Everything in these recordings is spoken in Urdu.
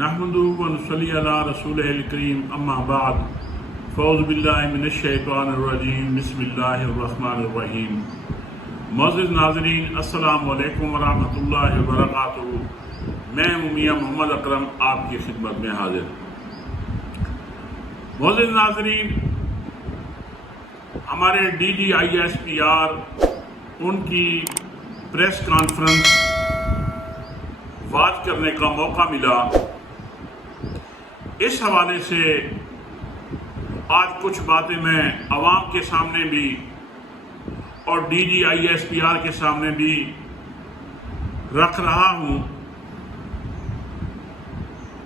نحمده ونصلي على رسوله الكريم اما بعد فاعوذ باللہ من الشیطان الرجیم بسم اللہ الرحمن الرحیم۔ معزز ناظرین السلام علیکم ورحمۃ اللہ وبرکاتہ۔ میں میاں محمد اکرم آپ کی خدمت میں حاضر۔ معزز ناظرین، ہمارے DGISPR ان کی پریس کانفرنس بات کرنے کا موقع ملا۔ اس حوالے سے آج کچھ باتیں میں عوام کے سامنے بھی اور DGISPR کے سامنے بھی رکھ رہا ہوں،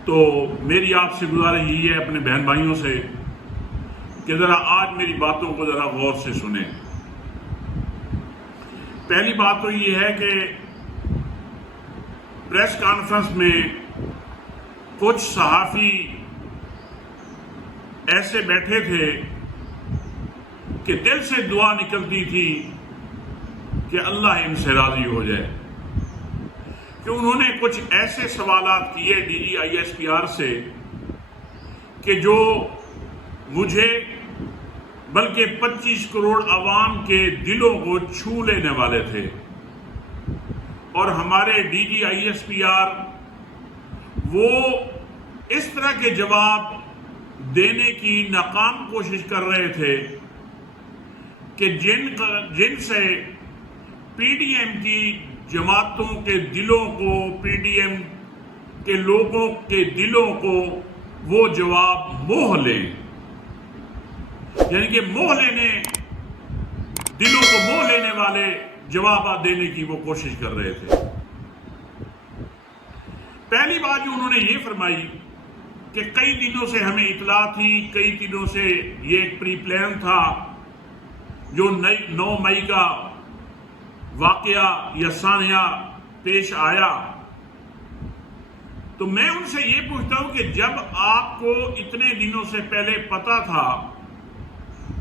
تو میری آپ سے گزارش یہی ہے اپنے بہن بھائیوں سے کہ ذرا آج میری باتوں کو ذرا غور سے سنیں۔ پہلی بات تو یہ ہے کہ پریس کانفرنس میں کچھ صحافی ایسے بیٹھے تھے کہ دل سے دعا نکلتی تھی کہ اللہ ان سے راضی ہو جائے، کہ انہوں نے کچھ ایسے سوالات کیے DGISPR سے کہ جو مجھے بلکہ 25 کروڑ عوام کے دلوں کو چھو لینے والے تھے، اور ہمارے DGISPR وہ اس طرح کے جواب دینے کی ناکام کوشش کر رہے تھے کہ جن سے PDM کی جماعتوں کے دلوں کو، PDM کے لوگوں کے دلوں کو وہ جواب موہ لیں، یعنی کہ موہ لینے، دلوں کو موہ لینے والے جوابات دینے کی وہ کوشش کر رہے تھے۔ پہلی بات جو انہوں نے یہ فرمائی کہ کئی دنوں سے ہمیں اطلاع تھی، کئی دنوں سے یہ ایک پری پلان تھا، جو 9 مئی کا واقعہ یا سانحہ پیش آیا، تو میں ان سے یہ پوچھتا ہوں کہ جب آپ کو اتنے دنوں سے پہلے پتا تھا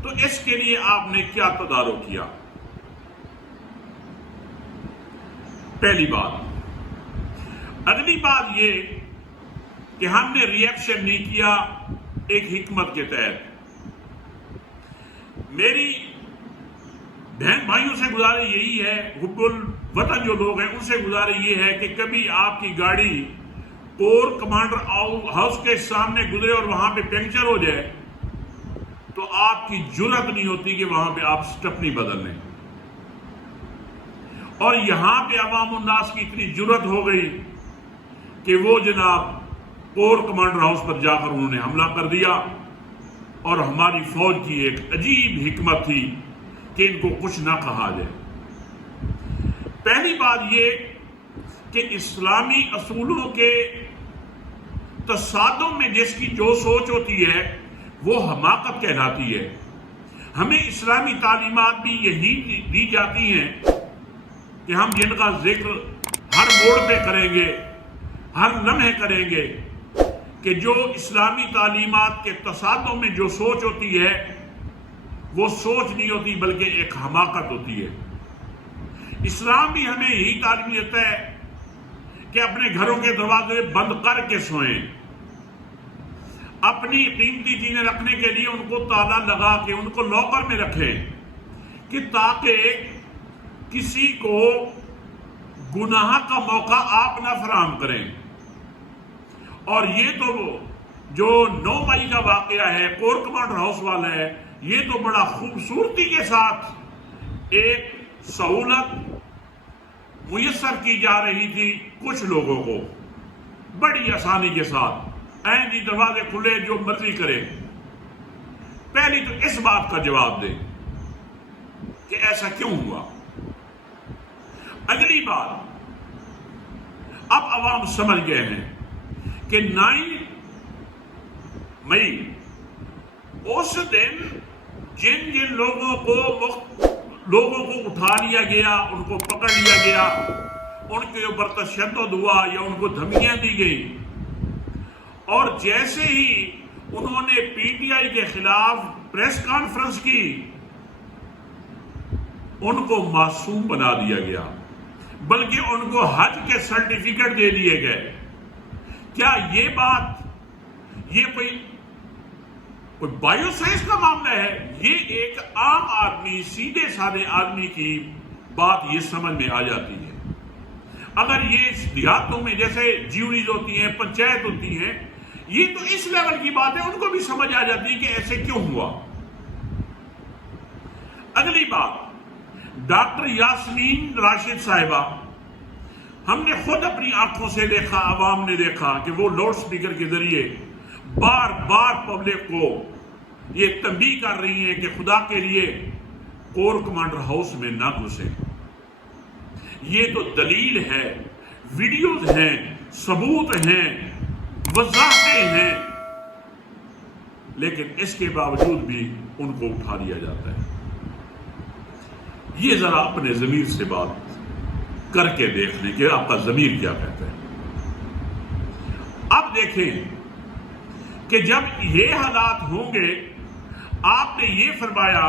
تو اس کے لیے آپ نے کیا تدارک کیا؟ پہلی بات۔ اگلی بات یہ کہ ہم نے ری ایکشن نہیں کیا ایک حکمت کے تحت۔ میری بہن بھائیوں سے گزارش یہی ہے، حب الوطن جو لوگ ہیں ان سے گزارش یہ ہے کہ کبھی آپ کی گاڑی کور کمانڈر ہاؤس کے سامنے گزرے اور وہاں پہ پنکچر ہو جائے تو آپ کی جرأت نہیں ہوتی کہ وہاں پہ آپ سٹپنی بدل لیں، اور یہاں پہ عوام الناس کی اتنی جرأت ہو گئی کہ وہ جناب کور کمانڈر ہاؤس پر جا کر انہوں نے حملہ کر دیا، اور ہماری فوج کی ایک عجیب حکمت تھی کہ ان کو کچھ نہ کہا جائے۔ پہلی بات یہ کہ اسلامی اصولوں کے تصادم میں جس کی جو سوچ ہوتی ہے وہ حماقت کہلاتی ہے۔ ہمیں اسلامی تعلیمات بھی یہی دی جاتی ہیں کہ ہم جن کا ذکر ہر موڑ پہ کریں گے، ہر لمحے کریں گے، کہ جو اسلامی تعلیمات کے تصادم میں جو سوچ ہوتی ہے وہ سوچ نہیں ہوتی بلکہ ایک حماقت ہوتی ہے۔ اسلام بھی ہمیں یہی تعلیم دیتا ہے کہ اپنے گھروں کے دروازے بند کر کے سوئیں، اپنی قیمتی چیزیں رکھنے کے لیے ان کو تالا لگا کے ان کو لاکر میں رکھیں، کہ تاکہ کسی کو گناہ کا موقع آپ نہ فراہم کریں۔ اور یہ تو جو 9 مئی کا واقعہ ہے، کور کمانڈر ہاؤس والا ہے، یہ تو بڑا خوبصورتی کے ساتھ ایک سہولت میسر کی جا رہی تھی کچھ لوگوں کو، بڑی آسانی کے ساتھ، جی دروازے کھلے جو مرضی کرے۔ پہلی تو اس بات کا جواب دیں کہ ایسا کیوں ہوا۔ اگلی بات، اب عوام سمجھ گئے ہیں کہ 9 مئی اس دن جن لوگوں کو اٹھا لیا گیا، ان کو پکڑ لیا گیا، ان کے اوپر تشدد ہوا یا ان کو دھمکیاں دی گئی، اور جیسے ہی انہوں نے PTI کے خلاف پریس کانفرنس کی ان کو معصوم بنا دیا گیا، بلکہ ان کو حج کے سرٹیفکیٹ دے دیے گئے کیا یہ بات یہ کوئی بایو سائنس کا معاملہ ہے؟ یہ ایک عام آدمی، سیدھے سادے آدمی کی بات یہ سمجھ میں آ جاتی ہے۔ اگر یہ دیہاتوں میں جیسے جیوریز ہوتی ہیں، پنچایت ہوتی ہیں، یہ تو اس لیول کی بات ہے، ان کو بھی سمجھ آ جاتی ہے کہ ایسے کیوں ہوا۔ اگلی بات، ڈاکٹر یاسمین راشد صاحبہ، ہم نے خود اپنی آنکھوں سے دیکھا، عوام نے دیکھا کہ وہ لاؤڈ سپیکر کے ذریعے بار بار پبلک کو یہ تنبیہ کر رہی ہیں کہ خدا کے لیے کور کمانڈر ہاؤس میں نہ گھسیں۔ یہ تو دلیل ہے، ویڈیوز ہیں، ثبوت ہیں، وضاحتیں ہیں، لیکن اس کے باوجود بھی ان کو اٹھا دیا جاتا ہے۔ یہ ذرا اپنے ضمیر سے بات کر کے دیکھ لیں کہ آپ کا ضمیر کیا کہتا ہے۔ اب دیکھیں کہ جب یہ حالات ہوں گے، آپ نے یہ فرمایا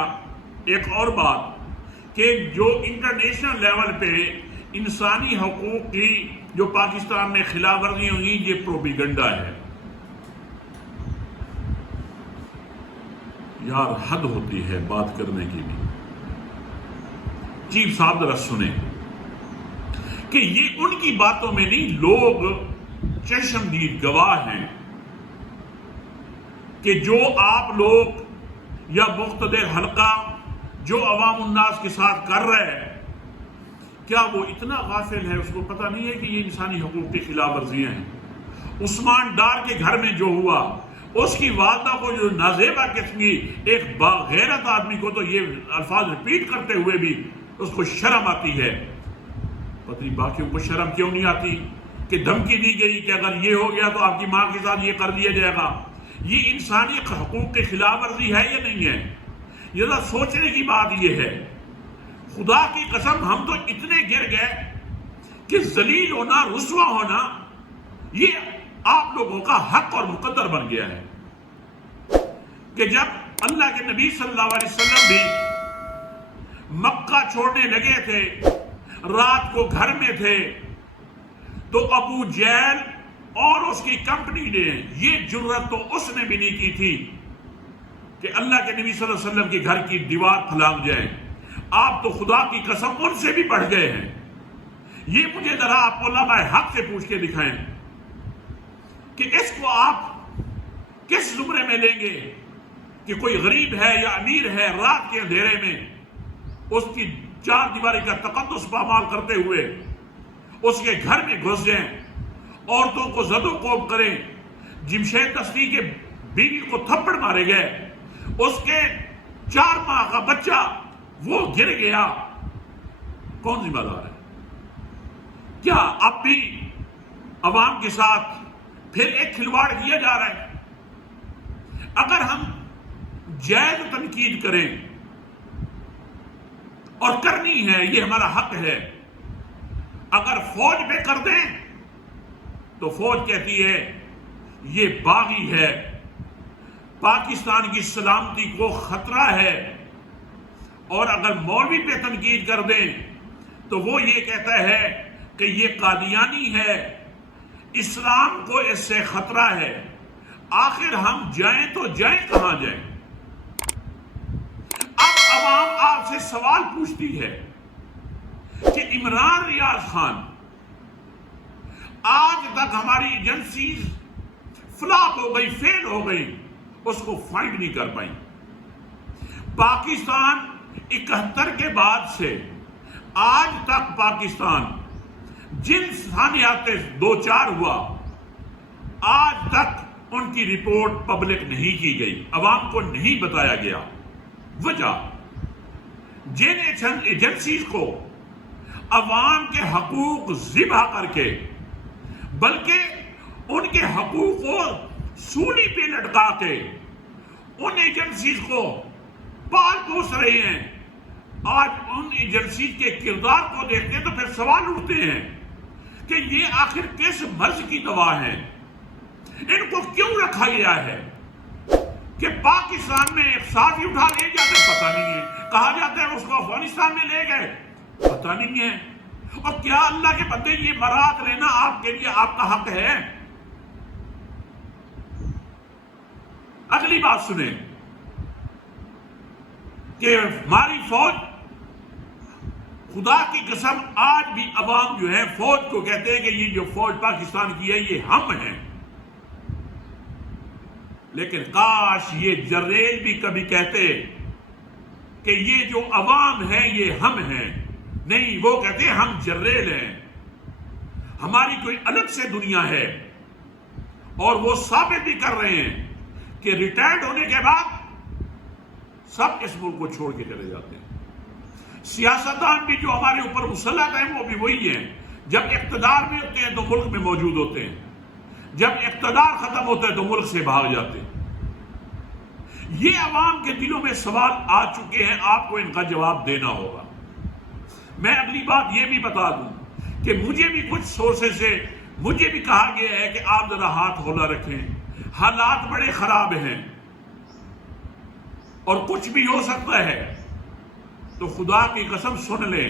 ایک اور بات کہ جو انٹرنیشنل لیول پہ انسانی حقوق کی جو پاکستان میں خلاف ورزی ہوئی، یہ پروپیگنڈا ہے۔ یار حد ہوتی ہے بات کرنے کی بھی۔ چیف صاحب ذرا سنیں کہ یہ ان کی باتوں میں نہیں، لوگ چشمدید گواہ ہیں کہ جو آپ لوگ یا مقتدر حلقہ جو عوام الناس کے ساتھ کر رہے ہیں، کیا وہ اتنا غافل ہے، اس کو پتہ نہیں ہے کہ یہ انسانی حقوق کی خلاف ورزیاں ہیں؟ عثمان ڈار کے گھر میں جو ہوا، اس کی والدہ کو جو نازیبہ قسم کی ایک باغیرت آدمی کو تو یہ الفاظ ریپیٹ کرتے ہوئے بھی اس کو شرم آتی ہے، پتہ نہیں باقیوں کو شرم کیوں نہیں آتی کہ دھمکی دی گئی کہ اگر یہ ہو گیا تو آپ کی ماں کے ساتھ یہ کر دیا جائے گا۔ یہ انسانی حقوق کی خلاف ورزی ہے یا نہیں ہے؟ یہ ذرا سوچنے کی بات یہ ہے۔ خدا کی قسم ہم تو اتنے گر گئے کہ ذلیل ہونا، رسوا ہونا یہ آپ لوگوں کا حق اور مقدر بن گیا ہے کہ جب اللہ کے نبی صلی اللہ علیہ وسلم بھی مکہ چھوڑنے لگے تھے، رات کو گھر میں تھے، تو ابو جہل اور اس کی کمپنی نے یہ جرت تو اس نے بھی نہیں کی تھی کہ اللہ کے نبی صلی اللہ علیہ وسلم کے گھر کی دیوار پھلانگ جائے۔ آپ تو خدا کی قسم ان سے بھی بڑھ گئے ہیں۔ یہ مجھے ذرا آپ علماء حق سے پوچھ کے دکھائیں کہ اس کو آپ کس زمرے میں لیں گے کہ کوئی غریب ہے یا امیر ہے، رات کے اندھیرے میں اس کی چار دیواری کا تقدس پامال کرتے ہوئے اس کے گھر میں گھس جائیں، عورتوں کو زد و کوب کریں، جمشید دستی کے بیوی کو تھپڑ مارے گئے، اس کے 4 ماہ کا بچہ وہ گر گیا، کون ذمہ دار ہے؟ کیا اب بھی عوام کے ساتھ پھر ایک کھلواڑ کیا جا رہا ہے؟ اگر ہم جائز تنقید کریں اور کرنی ہے، یہ ہمارا حق ہے، اگر فوج پہ کر دیں تو فوج کہتی ہے یہ باغی ہے، پاکستان کی سلامتی کو خطرہ ہے، اور اگر مولوی پہ تنقید کر دیں تو وہ یہ کہتا ہے کہ یہ قادیانی ہے، اسلام کو اس سے خطرہ ہے۔ آخر ہم جائیں تو جائیں کہاں جائیں؟ اب عوام آپ سے سوال پوچھتی ہے کہ عمران ریاض خان، آج تک ہماری ایجنسیز فلاپ ہو گئی، فیل ہو گئی، اس کو فائنڈ نہیں کر پائیں۔ پاکستان 71 کے بعد سے آج تک پاکستان جن سانحات دو چار ہوا، آج تک ان کی رپورٹ پبلک نہیں کی گئی، عوام کو نہیں بتایا گیا۔ وجہ، جن ایجنسیز کو عوام کے حقوق ذبح کر کے، بلکہ ان کے حقوق کو سولی پہ لٹکا کے ان ایجنسیز کو پال پوس رہے ہیں، آج ان ایجنسیز کے کردار کو دیکھتے ہیں تو پھر سوال اٹھتے ہیں کہ یہ آخر کس مرض کی دوا ہے؟ ان کو کیوں رکھا گیا ہے؟ کہ پاکستان میں ایک صحافی اٹھا لے جاتے پتہ نہیں ہے، کہا جاتا ہے اس کو افغانستان میں لے گئے، پتہ نہیں ہے۔ اور کیا اللہ کے بندے یہ برات لینا آپ کے لیے آپ کا حق ہے؟ اگلی بات سنیں کہ ہماری فوج، خدا کی قسم آج بھی عوام جو ہے فوج کو کہتے ہیں کہ یہ جو فوج پاکستان کی ہے یہ ہم ہیں، لیکن کاش یہ جرنیل بھی کبھی کہتے کہ یہ جو عوام ہے یہ ہم ہیں. نہیں، وہ کہتے ہیں ہم جرنیل ہیں، ہماری کوئی الگ سے دنیا ہے. اور وہ ثابت بھی کر رہے ہیں کہ ریٹائرڈ ہونے کے بعد سب اس ملک کو چھوڑ کے چلے جاتے ہیں. سیاستدان بھی جو ہمارے اوپر مسلط ہیں وہ بھی وہی ہیں، جب اقتدار میں ہوتے ہیں تو ملک میں موجود ہوتے ہیں، جب اقتدار ختم ہوتا ہے تو ملک سے بھاگ جاتے ہیں. یہ عوام کے دلوں میں سوال آ چکے ہیں، آپ کو ان کا جواب دینا ہوگا. میں اگلی بات یہ بھی بتا دوں کہ مجھے بھی کچھ سورسز سے مجھے بھی کہا گیا ہے کہ آپ ذرا ہاتھ کھولا رکھیں، حالات بڑے خراب ہیں اور کچھ بھی ہو سکتا ہے. تو خدا کی قسم سن لیں،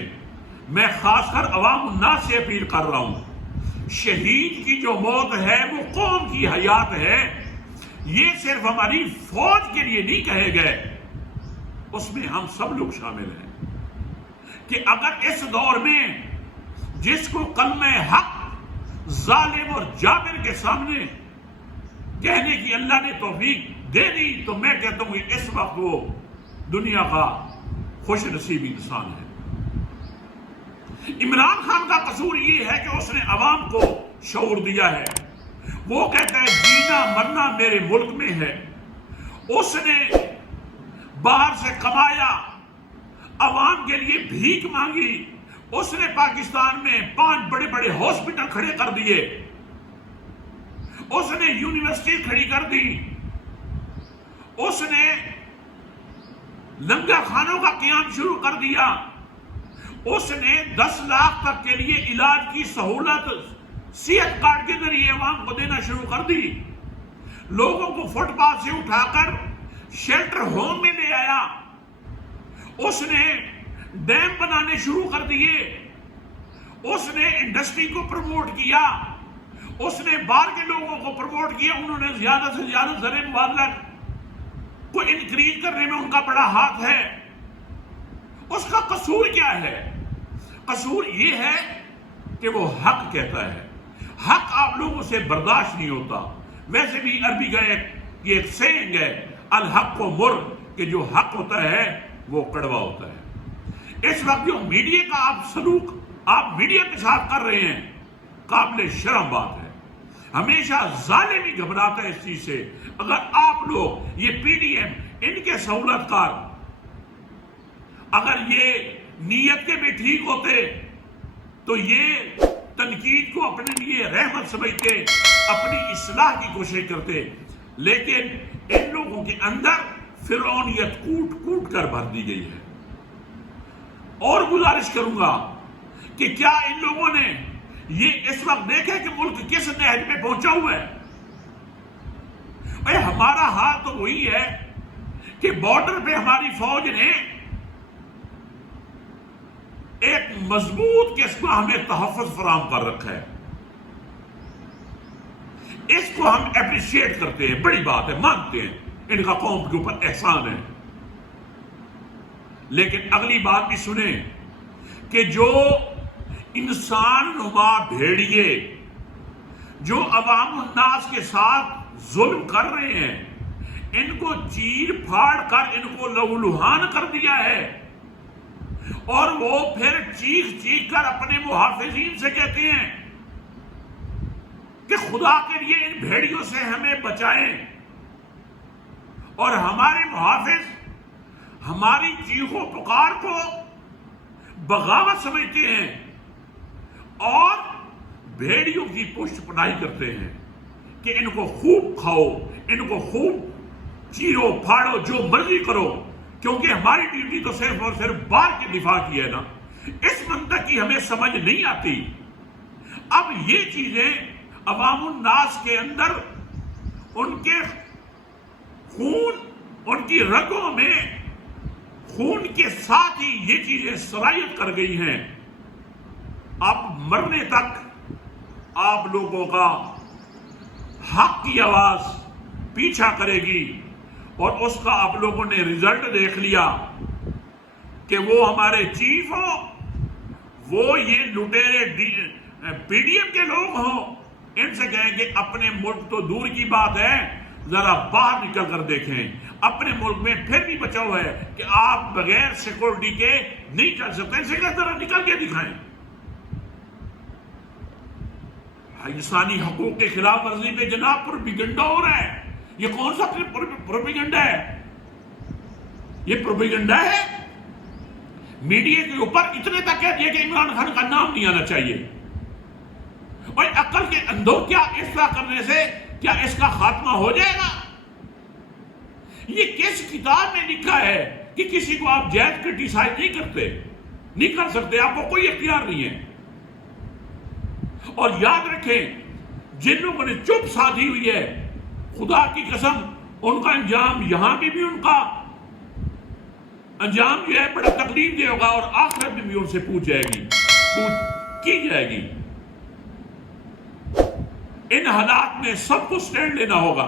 میں خاص کر عوام الناس سے اپیل کر رہا ہوں، شہید کی جو موت ہے وہ قوم کی حیات ہے. یہ صرف ہماری فوج کے لیے نہیں کہے گئے، اس میں ہم سب لوگ شامل ہیں کہ اگر اس دور میں جس کو کلمہ حق ظالم اور جابر کے سامنے کہنے کی اللہ نے توفیق دے دی تو میں کہتا ہوں کہ اس وقت وہ دنیا کا خوش نصیب انسان ہے. عمران خان کا قصور یہ ہے کہ اس نے عوام کو شعور دیا ہے. وہ کہتا ہے جینا مرنا میرے ملک میں ہے. اس نے باہر سے کمایا، عوام کے لیے بھیک مانگی. اس نے پاکستان میں 5 بڑے بڑے ہاسپٹل کھڑے کر دیے، اس نے یونیورسٹی کھڑی کر دی، اس نے لنگر خانوں کا قیام شروع کر دیا، اس نے 10 لاکھ تک کے لیے علاج کی سہولت صحت کارڈ کے ذریعے عوام کو دینا شروع کر دی. لوگوں کو فٹ پاتھ سے اٹھا کر شیلٹر ہوم میں لے آیا. اس نے ڈیم بنانے شروع کر دیے، اس نے انڈسٹری کو پروموٹ کیا، اس نے باہر کے لوگوں کو پروموٹ کیا. انہوں نے زیادہ سے زیادہ زر مبادلہ کو انکریز کرنے میں ان کا بڑا ہاتھ ہے. اس کا قصور کیا ہے؟ قصور یہ ہے کہ وہ حق کہتا ہے. حق آپ لوگوں سے برداشت نہیں ہوتا. ویسے بھی عربی کا یہ ایک سینگ ہے، الحق و مر، کہ جو حق ہوتا ہے وہ کڑوا ہوتا ہے. اس وقت جو میڈیا کا آپ سلوک آپ میڈیا کے ساتھ کر رہے ہیں قابل شرم بات ہے. ہمیشہ ظالم ہی گھبراتا ہے اس چیز سے. اگر آپ لوگ یہ پی ڈی ایم ان کے سہولت کار اگر یہ نیت کے بھی ٹھیک ہوتے تو یہ تنقید کو اپنے لیے رحمت سمجھتے، اپنی اصلاح کی کوشش کرتے. لیکن ان لوگوں کے اندر فرعونیت کوٹ کوٹ کر بھر دی گئی ہے. اور گزارش کروں گا کہ کیا ان لوگوں نے یہ اس وقت دیکھا کہ ملک کس نہج میں پہنچا ہوا ہے؟ ہمارا حال تو وہی ہے کہ بارڈر پہ ہماری فوج نے ایک مضبوط قسم کا ہمیں تحفظ فراہم کر رکھا ہے. اس کو ہم اپریشیٹ کرتے ہیں، بڑی بات ہے، مانتے ہیں ان کا قوم کے اوپر احسان ہے. لیکن اگلی بات بھی سنیں کہ جو انسان نما بھیڑیے جو عوام الناس کے ساتھ ظلم کر رہے ہیں، ان کو چیر پھاڑ کر ان کو لہو لہان کر دیا ہے. اور وہ پھر چیخ چیخ کر اپنے محافظین سے کہتے ہیں کہ خدا کے لیے ان بھیڑیوں سے ہمیں بچائیں. اور ہمارے محافظ ہماری چیخ و پکار کو بغاوت سمجھتے ہیں اور بھیڑیوں کی پشت پناہی کرتے ہیں کہ ان کو خوب کھاؤ، ان کو خوب چیرو پھاڑو، جو مرضی کرو، کیونکہ ہماری ڈیوٹی تو صرف اور صرف بار کے دفاع کی ہے نا. اس منطق کی ہمیں سمجھ نہیں آتی. اب یہ چیزیں عوام الناس کے اندر ان کے خون، ان کی رگوں میں خون کے ساتھ ہی یہ چیزیں سرایت کر گئی ہیں. اب مرنے تک آپ لوگوں کا حق کی آواز پیچھا کرے گی. اور اس کا آپ لوگوں نے رزلٹ دیکھ لیا کہ وہ ہمارے چیف ہوں، وہ یہ لٹیرے پی ڈی ایم کے لوگ ہوں، ان سے کہیں کہ اپنے ملک تو دور کی بات ہے، ذرا باہر نکل کر دیکھیں، اپنے ملک میں پھر بھی بچاؤ ہے کہ آپ بغیر سیکورٹی کے نہیں چل سکتے، ان سے کہ ذرا نکل کے دکھائیں۔ انسانی حقوق کے خلاف ورزی پہ جناب پروپیگنڈا ہو رہا ہے۔ یہ کون سا پروپیگنڈا ہے؟ یہ پروپیگنڈا ہے۔ میڈیا کے اوپر اتنے تک کہہ دیا کہ عمران خان کا نام نہیں آنا چاہیے۔ اور عقل کے اندھوں کیا اس طرح کرنے سے کیا اس کا خاتمہ ہو جائے گا؟ یہ کس کتاب میں لکھا ہے کہ کسی کو آپ جائز کرٹیسائز نہیں کر سکتے، آپ کو کوئی اختیار نہیں ہے۔ اور یاد رکھیں، جن لوگوں نے چپ سادھی ہوئی ہے، خدا کی قسم ان کا انجام یہاں بھی ان کا انجام جو ہے بڑا تکلیف دے ہوگا، اور آخرت میں بھی ان سے پوچھ کی جائے گی۔ ان حالات میں سب کو سٹینڈ لینا ہوگا۔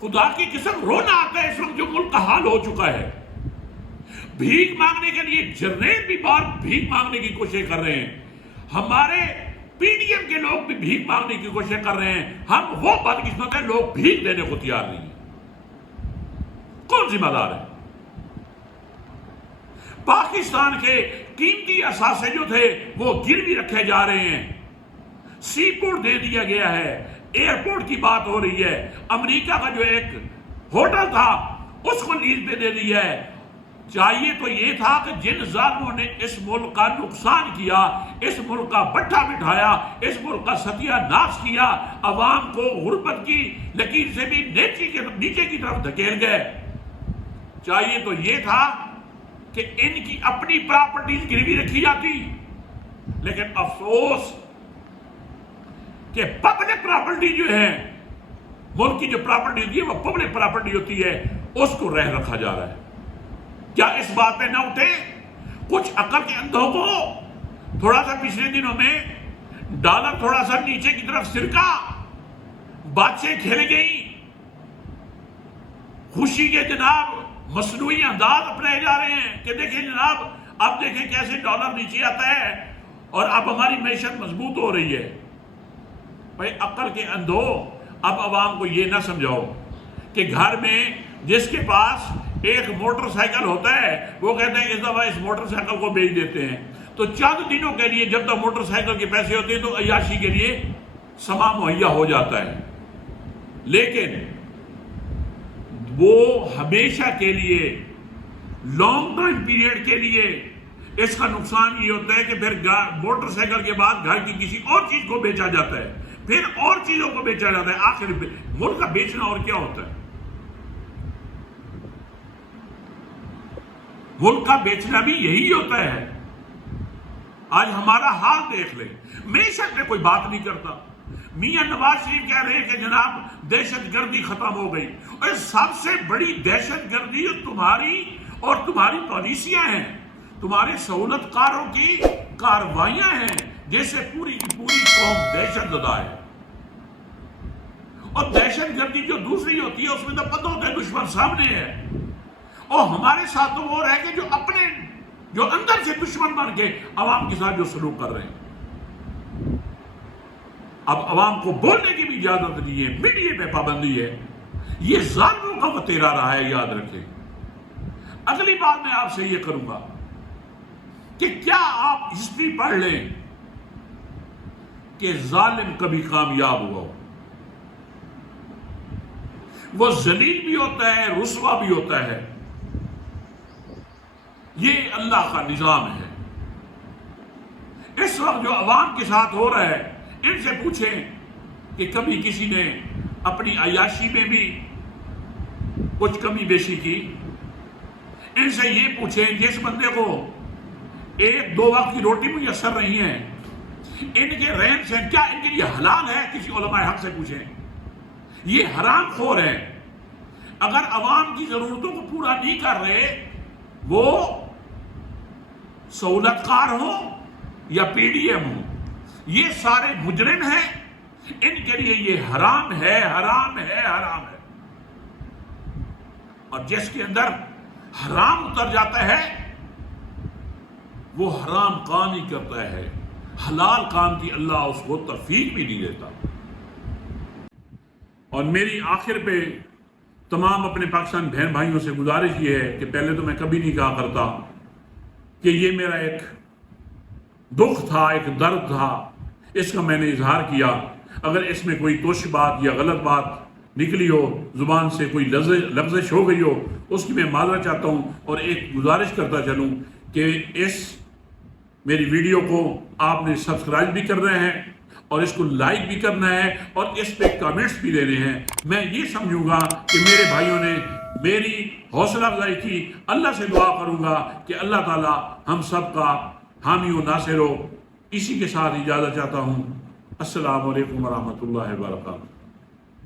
خدا کی قسم رونا آتا ہے اس وقت جو ملک کا حال ہو چکا ہے۔ بھیک مانگنے کے لیے جنرل بھی بار بھیک مانگنے کی کوشش کر رہے ہیں، ہمارے پی ڈی ایم کے لوگ بھی بھیک مانگنے کی کوشش کر رہے ہیں۔ ہم وہ بدقسمت ہیں، لوگ بھیک دینے کو تیار نہیں ہیں۔ کون ذمہ دار ہے؟ پاکستان کے قیمتی اثاثے جو تھے وہ گروی رکھے جا رہے ہیں، سی پورٹ دے دیا گیا ہے، ایئرپورٹ کی بات ہو رہی ہے، امریکہ کا جو ایک ہوٹل تھا اس کو لیز پہ دے دیا ہے۔ چاہیے تو یہ تھا کہ جن ظالموں نے اس ملک کا نقصان کیا، اس ملک کا بٹھا بٹھایا، اس ملک کا ستیہ ناش کیا، عوام کو غربت کی لکیر سے بھی نیچے کی طرف دھکیل گئے، چاہیے تو یہ تھا کہ ان کی اپنی پراپرٹیز گروی رکھی جاتی۔ لیکن افسوس کہ پبلک پراپرٹی جو ہے، ملک کی جو پراپرٹی ہوتی ہے وہ پبلک پراپرٹی ہوتی ہے، اس کو رہ رکھا جا رہا ہے۔ کیا اس بات پہ نہ اٹھے کچھ عقل کے اندھوں کو؟ تھوڑا سا پچھلے دنوں میں ڈالر تھوڑا سا نیچے کی طرف سرکا، باتیں کھیل گئی، خوشی کے جناب مصنوعی انداز اپنائے جا رہے ہیں کہ دیکھیں جناب اب دیکھیں کیسے ڈالر نیچے آتا ہے اور اب ہماری معیشت مضبوط ہو رہی ہے۔ بھائی عقل کے اندھو، اب عوام کو یہ نہ سمجھاؤ کہ گھر میں جس کے پاس ایک موٹر سائیکل ہوتا ہے وہ کہتے ہیں اس دفعہ اس موٹر سائیکل کو بیچ دیتے ہیں، تو چند دنوں کے لیے جب تک موٹر سائیکل کے پیسے ہوتے ہیں تو عیاشی کے لیے سامان مہیا ہو جاتا ہے، لیکن وہ ہمیشہ کے لیے لانگ ٹائم پیریڈ کے لیے اس کا نقصان یہ ہوتا ہے کہ پھر موٹر سائیکل کے بعد گھر کی کسی اور چیز کو بیچا جاتا ہے، پھر اور چیزوں کو بیچا جاتا ہے، آخر ملک کا بیچنا اور کیا ہوتا ہے؟ ملک کا بیچنا بھی یہی ہوتا ہے۔ آج ہمارا حال دیکھ لیں، معیشت میں کوئی بات نہیں کرتا۔ میاں نواز شریف کہہ رہے ہیں کہ جناب دہشت گردی ختم ہو گئی، اور سب سے بڑی دہشت گردی تمہاری اور تمہاری پالیسیاں ہیں، تمہارے سہولت کاروں کی کاروائیاں ہیں، جیسے پوری کی پوری قوم دہشت زدہ ہے۔ اور دہشت گردی جو دوسری ہوتی ہے اس میں تو پتہ ہوتا ہے دشمن سامنے ہے، اور ہمارے ساتھ تو وہ رہ کے جو اندر سے دشمن بن کے عوام کے ساتھ جو سلوک کر رہے ہیں۔ اب عوام کو بولنے کی بھی اجازت نہیں ہے، میڈیا پہ پابندی ہے، یہ ظالموں کا وتیرا رہا ہے، یاد رکھیں۔ اگلی بات میں آپ سے یہ کروں گا کہ کیا آپ ہسٹری پڑھ لیں کہ ظالم کبھی کامیاب ہوا ہو، وہ ذلیل بھی ہوتا ہے، رسوا بھی ہوتا ہے، یہ اللہ کا نظام ہے۔ اس وقت جو عوام کے ساتھ ہو رہا ہے، ان سے پوچھیں کہ کبھی کسی نے اپنی عیاشی میں بھی کچھ کمی بیشی کی؟ ان سے یہ پوچھیں جس بندے کو ایک دو وقت کی روٹی میسر نہیں ہے، ان کے رہن سہن کیا ان کے لیے حلال ہے؟ کسی علماء حق سے پوچھیں۔ یہ حرام خور ہے۔ اگر عوام کی ضرورتوں کو پورا نہیں کر رہے، وہ سہولت کار ہوں یا پی ڈی ایم ہوں، یہ سارے مجرم ہیں، ان کے لیے یہ حرام ہے، حرام ہے، حرام ہے۔ اور جس کے اندر حرام اتر جاتا ہے وہ حرام کام ہی کرتا ہے، حلال کام کی اللہ اس کو توفیق بھی نہیں دیتا۔ اور میری آخر پہ تمام اپنے پاکستان بہن بھائیوں سے گزارش یہ ہے کہ پہلے تو میں کبھی نہیں کہا کرتا کہ یہ میرا ایک دکھ تھا، ایک درد تھا، اس کا میں نے اظہار کیا۔ اگر اس میں کوئی توش بات یا غلط بات نکلی ہو، زبان سے کوئی لفظش ہو گئی ہو، اس کی میں معذرت چاہتا ہوں، اور ایک گزارش کرتا چلوں کہ اس میری ویڈیو کو آپ نے سبسکرائب بھی کر رہے ہیں اور اس کو لائک بھی کرنا ہے اور اس پہ کمنٹس بھی دینے ہیں۔ میں یہ سمجھوں گا کہ میرے بھائیوں نے میری حوصلہ افزائی کی۔ اللہ سے دعا کروں گا کہ اللہ تعالی ہم سب کا حامی و ناصر ہو۔ اسی کے ساتھ اجازت چاہتا ہوں۔ السلام علیکم ورحمۃ اللہ وبرکاتہ۔